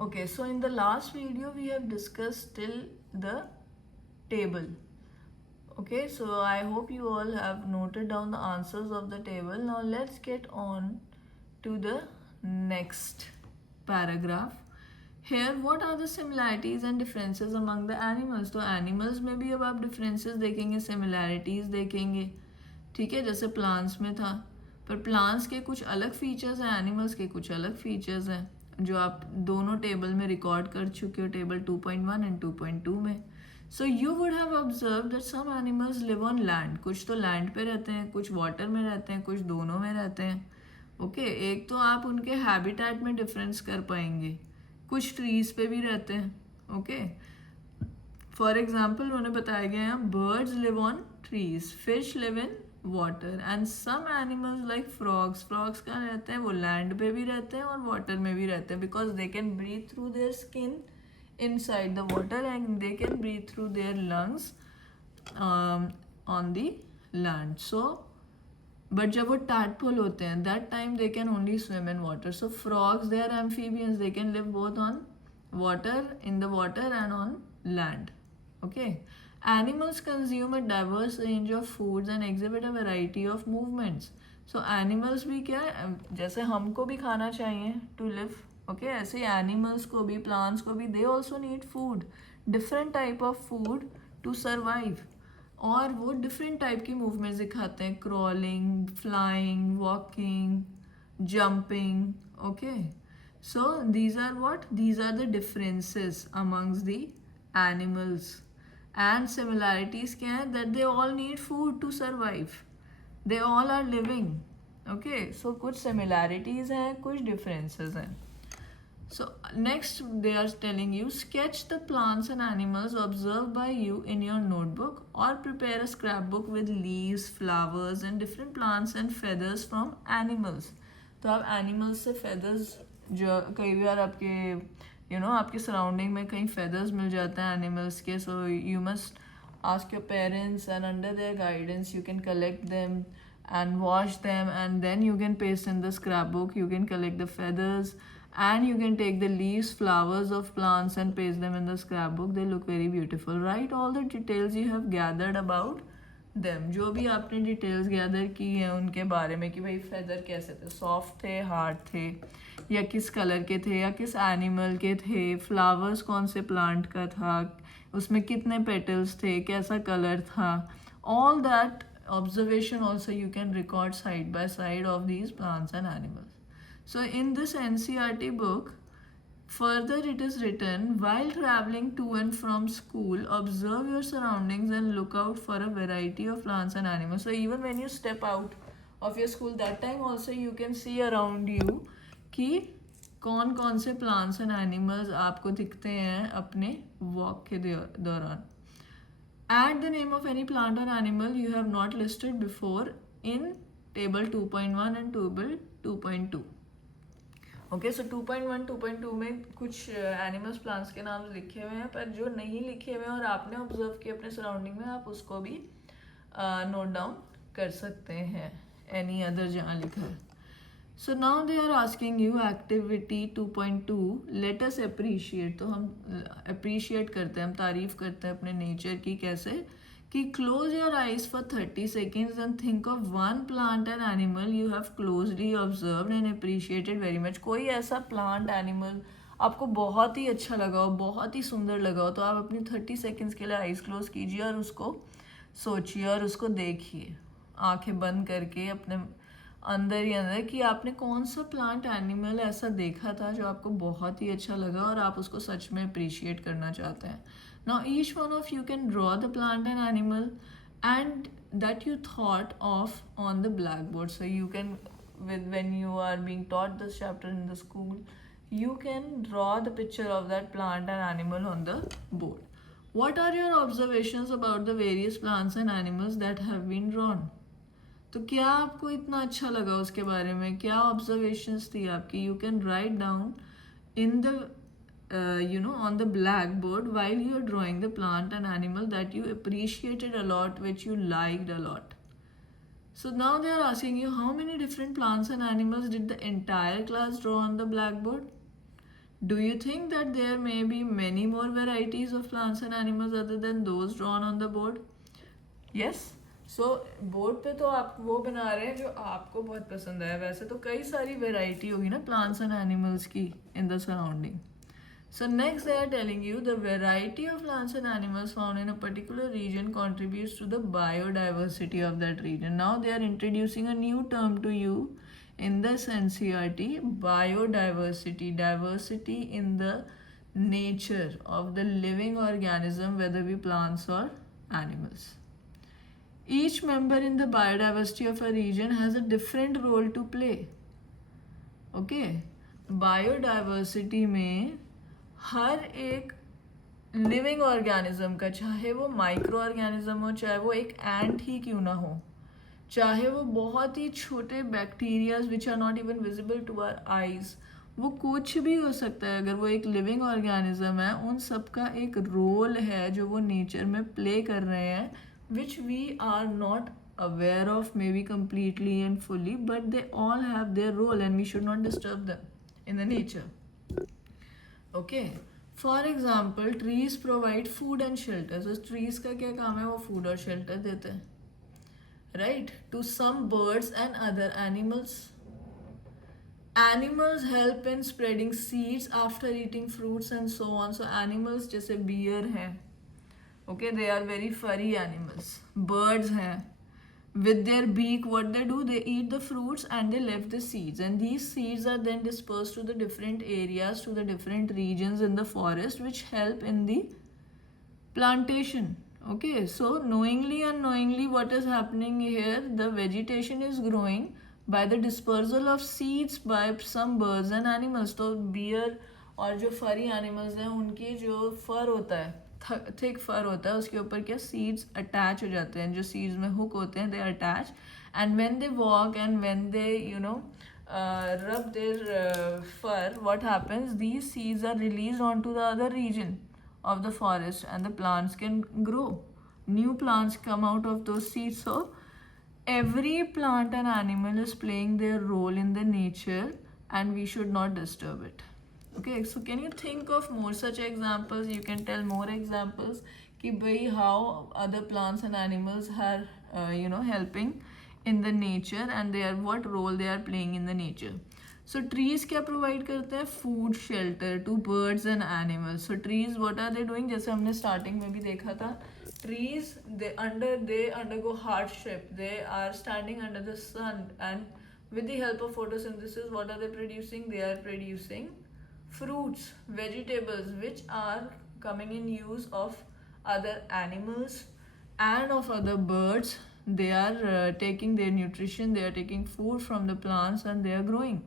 Okay, so in the last video we have discussed till the table. Okay, so I hope you all have noted down the answers of the table. Now let's get on to the next paragraph. Here, what are the similarities and differences among the animals? तो animals में भी अब आप differences देखेंगे, similarities देखेंगे. ठीक है, जैसे plants में था, पर plants के कुछ अलग features हैं, animals के कुछ अलग features हैं, जो आप दोनों टेबल में रिकॉर्ड कर चुके हो, टेबल 2.1 एंड 2.2 में. So you would have observe that some animals live on land. कुछ तो लैंड पे रहते हैं, कुछ वाटर में रहते हैं, कुछ दोनों में रहते हैं. ओके, एक तो आप उनके हैबिटेट में डिफरेंस कर पाएंगे. कुछ ट्रीज पे भी रहते हैं. ओके, फॉर एग्जाम्पल उन्हें बताया गया है birds live on trees, fish live in water, and some animals like frogs. Frogs कहाँ रहते हैं? वो लैंड पे भी रहते हैं और वाटर में भी रहते हैं, because they can breathe through their skin inside the water and they can breathe through their lungs on the land. So but जब वो tadpole होते हैं, that time they can only swim in water. So frogs, they are amphibians, they can live both on water, in the water and on land. Okay, animals consume a diverse range of foods and exhibit a variety of movements. So animals भी क्या है, जैसे हमको भी खाना चाहिए to live. Okay, ऐसे animals को भी, प्लांट्स को भी, they also need food, different type of food to survive. और वो डिफरेंट टाइप की मूवमेंट्स दिखाते हैं, crawling, flying, walking, jumping. Okay, so these are what, these are the differences amongst the animals. And similarities क्या है? That they all need food to survive, they all are living. Okay, so कुछ similarities हैं, कुछ differences हैं. So next they are telling you, sketch the plants and animals observed by you in your notebook or prepare a scrapbook with leaves, flowers and different plants and feathers from animals. तो आप animals से feathers, जो कई बार आपके आपके surrounding में कहीं feathers मिल जाते हैं animals के, so you must ask your parents and under their guidance you can collect them and wash them, and then you can paste in the scrapbook. You can collect the feathers and you can take the leaves, flowers of plants and paste them in the scrapbook. They look very beautiful. Write all the details you have gathered about them. जो भी आपने details gather की हैं उनके बारे में, कि भाई फेदर कैसे थे, सॉफ्ट थे, हार्ड थे, या किस कलर के थे, या किस एनिमल के थे, फ्लावर्स कौन से प्लांट का था, उसमें कितने पेटल्स थे, कैसा कलर था. All that observation also you can record side by side of these plants and animals. So in this NCERT book, further it is written, while traveling to and from school, observe your surroundings and look out for a variety of plants and animals. So even when you step out of your school, that time also you can see around you कि कौन कौन से plants and animals आपको दिखते हैं अपने walk के दौरान. Add the name of any plant or animal you have not listed before in table 2.1 and table 2.2. Okay, सो 2.1 2.2 में कुछ एनिमल्स, प्लांट्स के नाम लिखे हुए हैं, पर जो नहीं लिखे हुए हैं और आपने ऑब्जर्व किए अपने सराउंडिंग में, आप उसको भी नोट डाउन कर सकते हैं, एनी अदर जहाँ लिखा है. So now they are asking you activity 2.2, let us appreciate. तो हम अप्रिशिएट करते हैं, हम तारीफ करते हैं अपने नेचर की. कैसे कि close your eyes for 30 seconds and think of one plant and animal you have closely observed and appreciated very much. कोई ऐसा प्लांट, एनिमल आपको बहुत ही अच्छा लगा हो, बहुत ही सुंदर लगा हो, तो आप अपनी 30 seconds के लिए आइज क्लोज कीजिए और उसको सोचिए और उसको देखिए आंखें बंद करके अपने अंदर ही अंदर, कि आपने कौन सा प्लांट, एनिमल ऐसा देखा था जो आपको बहुत ही अच्छा लगा और आप उसको सच में अप्रिशिएट करना चाहते हैं. Now each one of you can draw the plant and animal and that you thought of on the blackboard. So you can, when you are being taught this chapter in the school, you can draw the picture of that plant and animal on the board. What are your observations about the various plants and animals that have been drawn? तो क्या आपको इतना अच्छा लगा उसके बारे में, क्या ऑब्जर्वेशंस थी आपकी? You can write down in the on the blackboard while you are drawing the plant and animal that you appreciated a lot, which you liked a lot. So now they are asking you, how many different plants and animals did the entire class draw on the blackboard? Do you think that there may be many more varieties of plants and animals other than those drawn on the board? Yes. So board पे तो आप वो बना रहे हैं जो आपको बहुत पसंद है, वैसे तो कई सारी वेराइटी होगी ना प्लांट्स एंड एनिमल्स की in the surrounding. So next they are telling you the variety of plants and animals found in a particular region contributes to the biodiversity of that region. Now they are introducing a new term to you in this NCERT, biodiversity, diversity in the nature of the living organism, whether be plants or animals. Each member in the biodiversity of a region has a different role to play. Okay, biodiversity में हर एक living organism का, चाहे वो micro organism हो, चाहे वो एक एंट ही क्यों ना हो, चाहे वो बहुत ही छोटे bacterias which are not even visible to our eyes, वो कुछ भी हो सकता है. अगर वो एक लिविंग ऑर्गेनिज्म है, उन सब का एक रोल है जो वो नेचर में प्ले कर रहे हैं, which we are not aware of maybe completely and fully, but they all have their role and we should not disturb them in the nature. Okay, for example, trees provide food and shelter. So trees का क्या काम है? वो food और shelter देते हैं, right, to some birds and other animals. Animals help in spreading seeds after eating fruits and so on. So animals जैसे bear हैं, okay, they are very furry animals. Birds हैं, with their beak what they do, they eat the fruits and they left the seeds, and these seeds are then dispersed to the different areas, to the different regions in the forest, which help in the plantation. Okay, so knowingly and unknowingly what is happening here, the vegetation is growing by the dispersal of seeds by some birds and animals. तो bear और जो furry animals हैं उनकी जो fur होता है, thick फर होता है, उसके ऊपर क्या सीड्स अटैच हो जाते हैं, जो सीड्स में हुक होते हैं, दे attach, and when they walk and when they rub their fur, what happens, these seeds are released onto the other region of the forest and the plants can grow. New plants come out of those seeds. So every plant and animal is playing their role in the nature and we should not disturb it. Okay, so can you think of more such examples? You can tell more examples कि भाई how other plants and animals are helping in the nature and they are what role they are playing in the nature. So trees क्या provide करते हैं? Food, shelter to birds and animals. So trees what are they doing? जैसे हमने starting में भी देखा था, trees they undergo hardship. They are standing under the sun and with the help of photosynthesis what are they producing? They are producing fruits, vegetables, which are coming in use of other animals and of other birds. They are taking their nutrition, they are taking food from the plants and they are growing.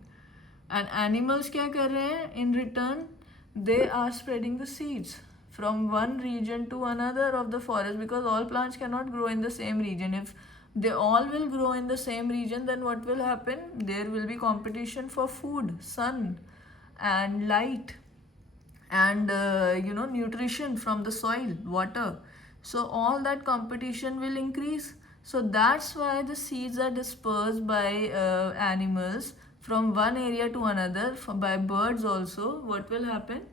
And animals क्या कर रहे हैं? In return, they are spreading the seeds from one region to another of the forest, because all plants cannot grow in the same region. If they all will grow in the same region, then what will happen? There will be competition for food, sun, and light, and nutrition from the soil, water. So all that competition will increase. So that's why the seeds are dispersed by animals from one area to another, by birds also. What will happen?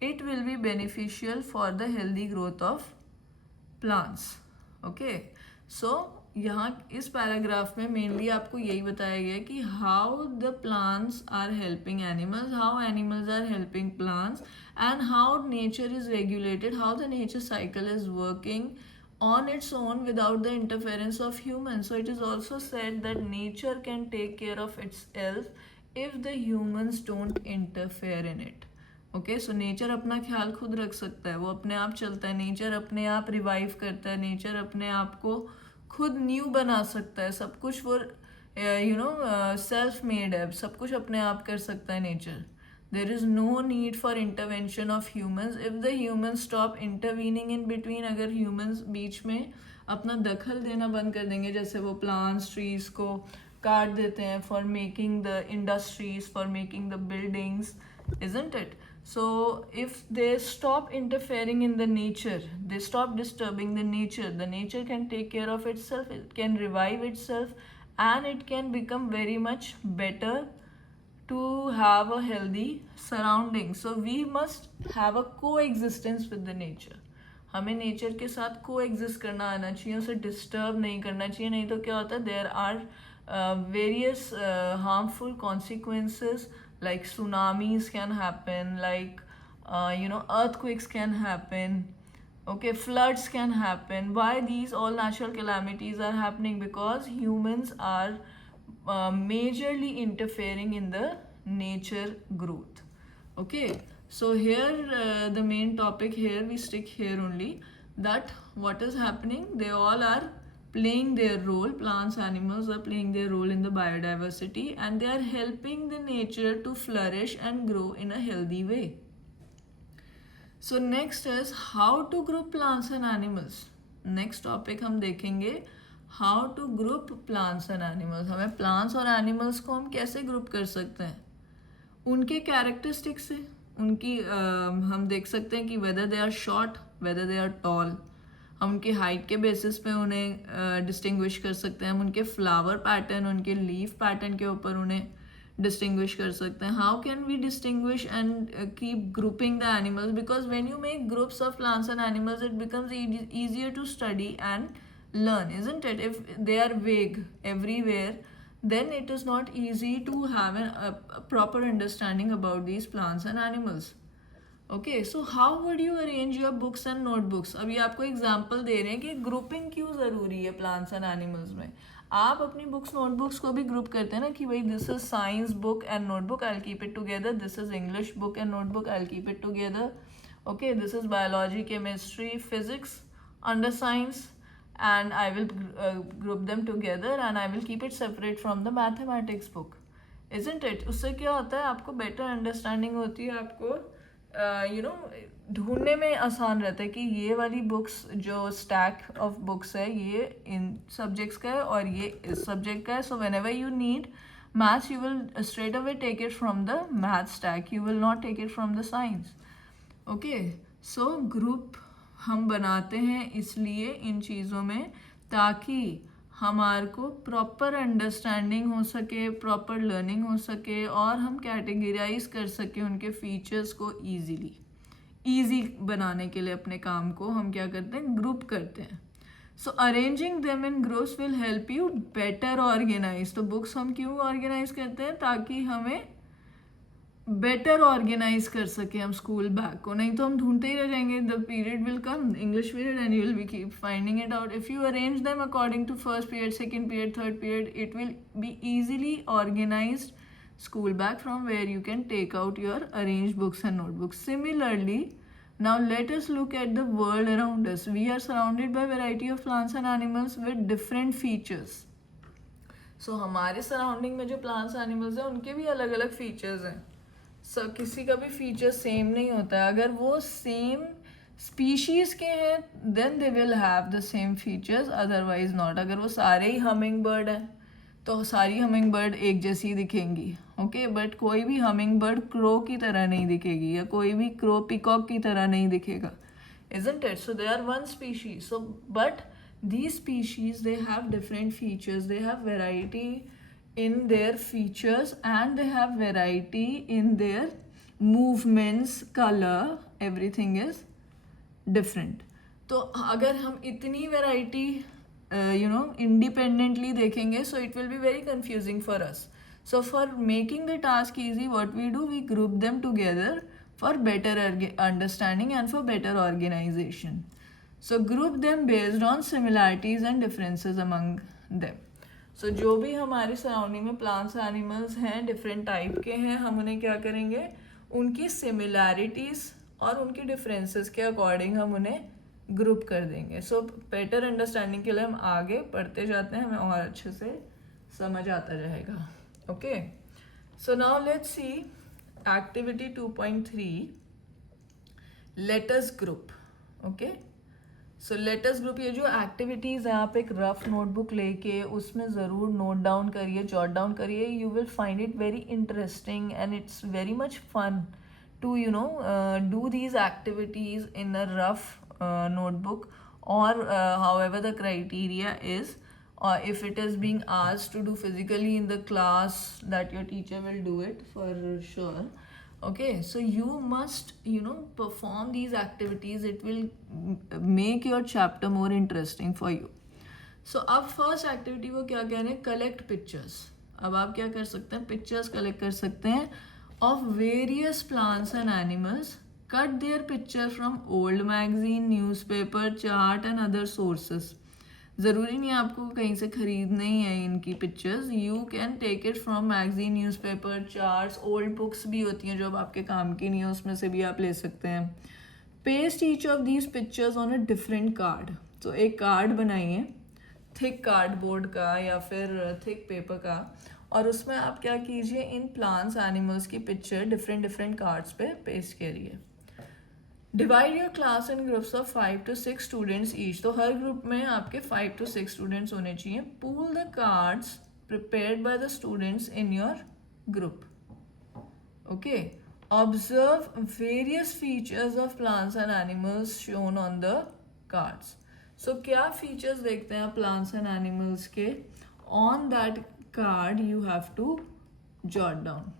It will be beneficial for the healthy growth of plants. Okay, so यहाँ इस paragraph में mainly आपको यही बताया गया कि how the plants are helping animals, how animals are helping plants, and how nature is regulated, how the nature cycle is working on its own without the interference of humans. So it is also said that nature can take care of itself if the humans don't interfere in it. Okay, so nature अपना ख्याल खुद रख सकता है, वो अपने आप चलता है, नेचर अपने आप रिवाइव करता है, नेचर अपने आप को खुद न्यू बना सकता है, सब कुछ वो सेल्फ मेड है, सब कुछ अपने आप कर सकता है nature. There is no need for intervention of humans. If the humans stop intervening in between, अगर humans बीच में अपना दखल देना बंद कर देंगे, जैसे वो plants, trees को काट देते हैं for making the industries, for making the buildings, isn't it? So if they stop interfering in the nature, they stop disturbing the nature can take care of itself, it can revive itself, and it can become very much better to have a healthy surrounding. So we must have a coexistence with the nature. हमें nature के साथ को exist करना आना चाहिए, उसे disturb नहीं करना चाहिए, नहीं तो क्या होता है, there are various harmful consequences like tsunamis can happen, like earthquakes can happen, okay, floods can happen. Why these all natural calamities are happening? Because humans are majorly interfering in the nature growth. Okay, so here the main topic here, we stick here only, that what is happening, they all are playing their role, plants, animals are playing their role in the biodiversity, and they are helping the nature to flourish and grow in a healthy way. So next is how to group plants and animals. Next topic हम देखेंगे how to group plants and animals. हमें plants और animals को हम कैसे group कर सकते हैं, उनके characteristics से, उनकी हम देख सकते हैं कि whether they are short, whether they are tall. हम उनके हाइट के बेसिस पे उन्हें डिस्टिंग्विश कर सकते हैं, हम उनके फ्लावर पैटर्न, उनके लीफ पैटर्न के ऊपर उन्हें डिस्टिंग्विश कर सकते हैं. How can we distinguish and keep grouping the animals, because when you make groups of plants and animals it becomes easier to study and learn, isn't it? If they are vague everywhere, then it is not easy to have a proper understanding about these plants and animals. Okay, so how would you arrange your books and notebooks. अभी आपको example दे रहे हैं कि grouping क्यों ज़रूरी है plants and animals में. आप अपनी बुक्स नोटबुक्स को भी ग्रुप करते हैं ना कि भाई this is science book and notebook, I will keep it together. This is English book and notebook, I will keep it together. Okay, this is biology, chemistry, physics under science, and I will group them together and I will keep it separate from the mathematics book, isn't it? उससे क्या होता है, आपको better understanding होती है, आपको ढूंढने में आसान रहता है कि ये वाली बुक्स जो स्टैक ऑफ बुक्स है ये इन सब्जेक्ट्स का है और ये इस सब्जेक्ट का है. So whenever you need maths you will straight away take it from the math stack, you will not take it from the science. Okay, so group हम बनाते हैं इसलिए इन चीज़ों में, ताकि हमारे को प्रॉपर अंडरस्टैंडिंग हो सके, प्रॉपर लर्निंग हो सके और हम कैटेगराइज कर सकें उनके फीचर्स को ईजी बनाने के लिए अपने काम को हम क्या करते हैं, ग्रुप करते हैं. So arranging them in groups will help you better organise. तो बुक्स हम क्यों ऑर्गेनाइज करते हैं, ताकि हमें बेटर ऑर्गेनाइज कर सके हम स्कूल बैग को, नहीं तो हम ढूंढते ही रह जाएंगे. The period will come, English period, and you will be keep finding it out. If you arrange them according to first period, second period, third period, it will be easily organized school bag from where you can take out your arranged books and notebooks. Similarly, now let us look at the world around us. We are surrounded by variety of plants and animals with different features. So हमारे surrounding में जो plants animals हैं उनके भी अलग अलग features हैं. किसी का भी फीचर सेम नहीं होता है. अगर वो सेम स्पीशीज़ के हैं then they will have the same features, otherwise not. अगर वो सारे ही हमिंग बर्ड हैं तो सारी हमिंग बर्ड एक जैसी दिखेंगी. ओके, बट कोई भी हमिंग बर्ड क्रो की तरह नहीं दिखेगी, या कोई भी क्रो पिकॉक की तरह नहीं दिखेगा, isn't it? So they are one species. So but these species, they have different features, they have variety in their features and they have variety in their movements, color, everything is different. तो अगर हम इतनी variety independently देखेंगे, so it will be very confusing for us. So for making the task easy, what we do, we group them together for better understanding and for better organization. So group them based on similarities and differences among them. So जो भी हमारे surrounding में plants animals हैं different type के हैं, हम उन्हें क्या करेंगे, उनकी सिमिलैरिटीज़ और उनकी डिफरेंसेस के अकॉर्डिंग हम उन्हें ग्रुप कर देंगे. सो बेटर अंडरस्टैंडिंग के लिए हम आगे पढ़ते जाते हैं, हमें और अच्छे से समझ आता रहेगा. Okay, so now let's see activity 2.3, let us group. Okay, so let us group. ये जो एक्टिविटीज़ हैं, आप एक रफ नोटबुक लेके उसमें ज़रूर नोट डाउन करिए, जॉट डाउन करिए. You will find it very interesting and it's very much fun to do these activities in a rough notebook, or however the criteria is, or if it is being asked to do physically in the class, that your teacher will do it for sure. Okay, so you must perform these activities. It will make your chapter more interesting for you. So अब first activity वो क्या कह रहे हैं, collect pictures. अब आप क्या कर सकते हैं, पिक्चर्स कलेक्ट कर सकते हैं of various plants and animals. Cut their picture from old magazine, newspaper, chart and other sources. ज़रूरी नहीं आपको कहीं से खरीदना ही है इनकी pictures. You can take it from magazine, newspaper, charts, old books भी होती हैं जो अब आपके काम की नहीं है, उसमें से भी आप ले सकते हैं. Paste each of these pictures on a different card. तो एक कार्ड बनाइए थिक कार्डबोर्ड का या फिर थिक पेपर का, और उसमें आप क्या कीजिए, इन प्लांट्स एनिमल्स की पिक्चर डिफरेंट कार्ड्स पे पेस्ट करिए. Divide your class in groups of 5 to 6 students each. तो हर ग्रुप में आपके 5 to 6 स्टूडेंट्स होने चाहिए. Pool the cards prepared by the students in your group. Okay, observe various features of plants and animals shown on the cards. So क्या features देखते हैं plants and animals के, on that card you have to jot down.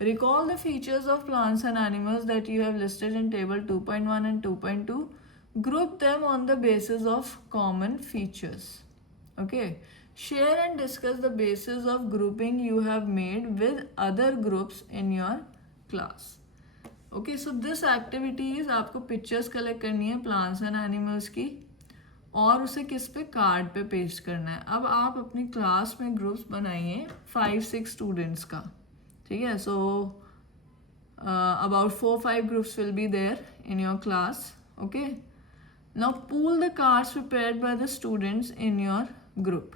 Recall the features of plants and animals that you have listed in table 2.1 and 2.2. Group them on the basis of common features. Okay. Share and discuss the basis of grouping you have made with other groups in your class. Okay, so this activity is आपको pictures collect करनी है plants and animals की, और उसे किस पे, card पे paste करना है. अब आप अपनी क्लास में ग्रुप्स बनाइए 5-6 स्टूडेंट्स का. ठीक है, so about 4-5 groups will be there in your class. Okay, now pool the cards prepared by the students in your group.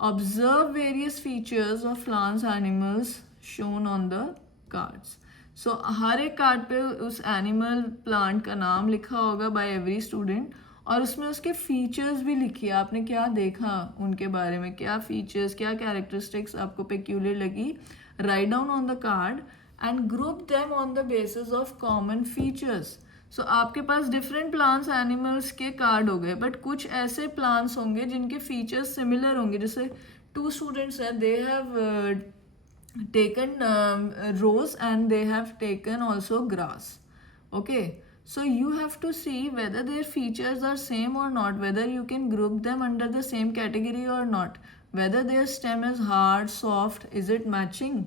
Observe various features of plants animals shown on the cards. So हर एक card पे उस animal plant का नाम लिखा होगा bye every student, और उसमें उसके फीचर्स भी लिखिए. आपने क्या देखा उनके बारे में, क्या फीचर्स, क्या कैरेक्टरिस्टिक्स आपको पेक्यूलियर लगी. Write down on the card and group them on the basis of common features. So आपके पास डिफरेंट प्लांट्स एनिमल्स के कार्ड हो गए, बट कुछ ऐसे प्लांट्स होंगे जिनके फीचर्स सिमिलर होंगे. जैसे 2 स्टूडेंट्स हैं, they have taken rose and they have taken also grass. Okay, so you have to see whether their features are same or not, whether you can group them under the same category or not, whether their stem is hard, soft, is it matching,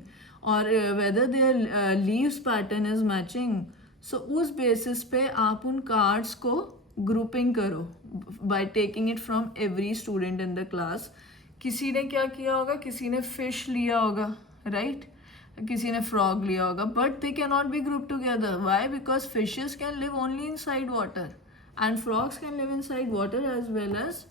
or whether their leaves pattern is matching. So उस basis पे आप उन cards को grouping करो by taking it from every student in the class. किसी ने क्या किया होगा, किसी ने fish लिया होगा, राइट, किसी ने फ्रॉग लिया होगा, but they can not be group together. Why? Because fishes can live only inside water and frogs can live inside water as well as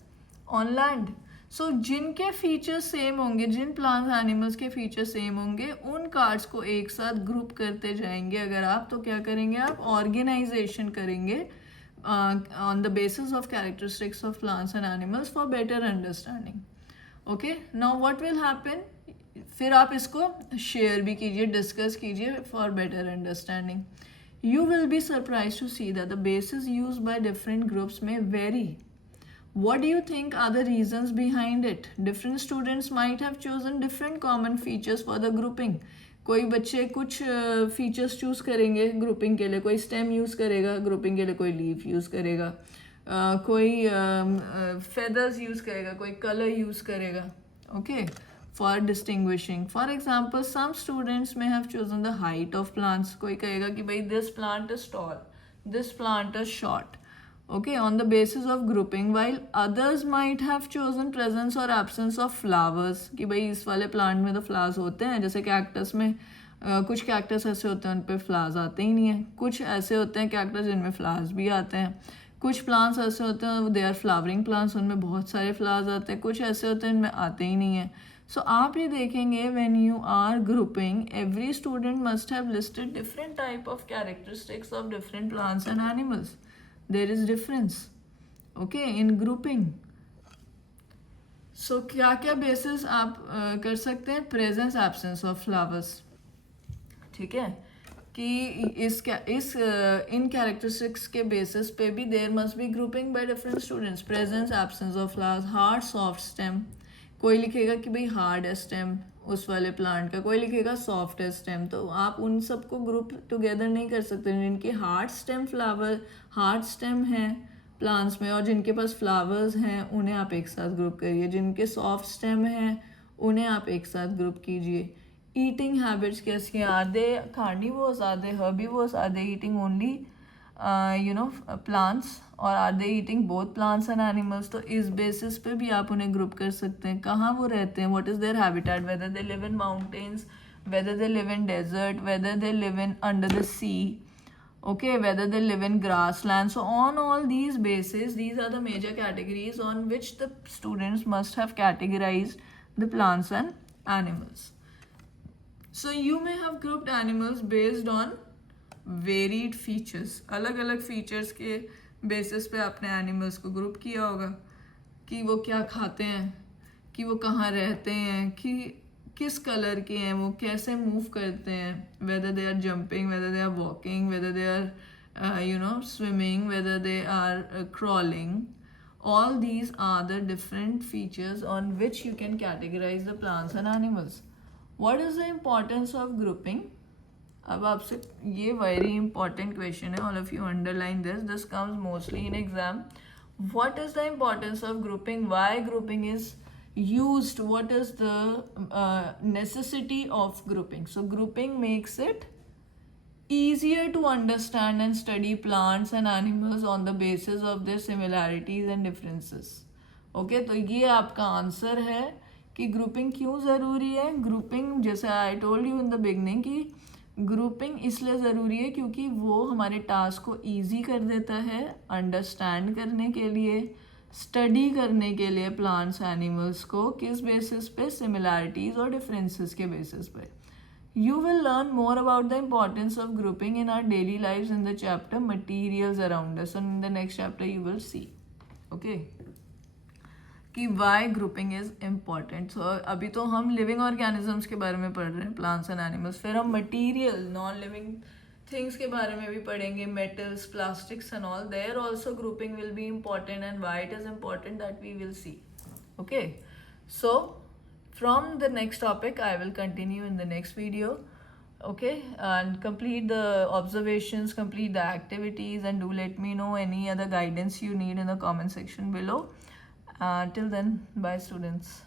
on land. So जिनके features same होंगे, जिन plants animals के features same होंगे, उन cards को एक साथ group करते जाएंगे. अगर आप तो क्या करेंगे, आप ऑर्गेनाइजेशन करेंगे on the basis of characteristics of plants and animals for better understanding. Okay, now what will happen, फिर आप इसको शेयर भी कीजिए, डिस्कस कीजिए for better understanding. You will be surprise to see that the basis used by different groups में vary. What do you think are the reasons behind it? Different students might have chosen different common features for the grouping. कोई बच्चे कुछ features choose करेंगे grouping के लिए, कोई stem use करेगा grouping के लिए, कोई लीफ यूज़ करेगा, कोई फेदर्स यूज़ करेगा, कोई कलर यूज़ करेगा. Okay, for distinguishing. For example, some students may have chosen the height of plants. कोई कहेगा कि भाई this plant is tall, this plant is short. Okay, on the basis of grouping, while others might have chosen presence or absence of flowers. कि भाई इस वाले plant में तो फ्लावर्स होते हैं, जैसे कैक्टस में कुछ कैक्टस ऐसे होते हैं उन पर फ्लावर्स आते ही नहीं है. कुछ ऐसे होते हैं कैक्टस जिनमें फ्लावर्स भी आते हैं. कुछ प्लांट्स ऐसे होते हैं दे आर फ्लावरिंग प्लांट्स, उनमें बहुत सारे फ्लावर्स आते हैं. कुछ ऐसे होते हैं उनमें आते ही नहीं है. सो आप ये देखेंगे when you are grouping, every student must have listed different type of characteristics of different plants and animals. There is difference, okay, in grouping. So क्या क्या basis आप कर सकते हैं, presence absence of flowers. ठीक है, कि इस इन characteristics के basis पे भी there must be grouping by different students. Presence absence of flowers, hard soft stem, कोई लिखेगा कि भाई हार्ड है स्टेम उस वाले प्लांट का, कोई लिखेगा सॉफ्ट है स्टेम, तो आप उन सबको ग्रुप टुगेदर नहीं कर सकते। जिनके hard stem flower hard stem है प्लांट्स में और जिनके पास फ्लावर्स हैं उन्हें आप एक साथ ग्रुप करिए, जिनके सॉफ्ट स्टेम हैं उन्हें आप एक साथ ग्रुप कीजिए। ईटिंग हैबिट्स कैसी हैं, are they carnivores, are they herbivores, are they eating only plants, और are they eating both plants and animals. तो इस बेसिस पे भी आप उन्हें ग्रुप कर सकते हैं, कहाँ वो रहते हैं, what is their habitat, whether they live in mountains, whether they live in desert, whether they live in under the sea, okay, whether they live in grassland. So on all these bases, these are the major categories on which the students must have categorized the plants and animals. So you may have grouped animals based on varied features. अलग अलग features के basis पे आपने animals को group किया होगा कि वो क्या खाते हैं, कि वो कहाँ रहते हैं, कि किस कलर के हैं, वो कैसे मूव करते हैं, whether they are jumping, whether they are walking, whether they are swimming, whether they are crawling. All these are the different features on which you can categorize the plants and animals. What is the importance of grouping? अब आपसे ये very important question है, all of you underline this. This comes mostly in exam. What is the importance of grouping? Why grouping is used? What is the necessity of grouping? So grouping makes it easier to understand and study plants and animals on the basis of their similarities and differences. Okay, तो ये आपका answer है कि grouping क्यों ज़रूरी है। Grouping, जैसे I told you in the beginning, कि ग्रुपिंग इसलिए ज़रूरी है क्योंकि वो हमारे टास्क को ईजी कर देता है अंडरस्टैंड करने के लिए, स्टडी करने के लिए प्लांट्स एनिमल्स को किस बेसिस पे, सिमिलैरिटीज़ और डिफरेंसेस के बेसिस पे। You will learn more about the importance of grouping in our daily lives in the chapter materials around us, and in the next chapter you will see, okay, कि why grouping is important. So अभी तो हम living organisms के बारे में पढ़ रहे हैं, plants and animals, फिर हम material non living things के बारे में भी पढ़ेंगे, metals, plastics and all. There also grouping will be important, and why it is important that we will see. Okay, so from the next topic I will continue in the next video. Okay, and complete the observations, complete the activities, and do let me know any other guidance you need in the comment section below. Till then, bye students.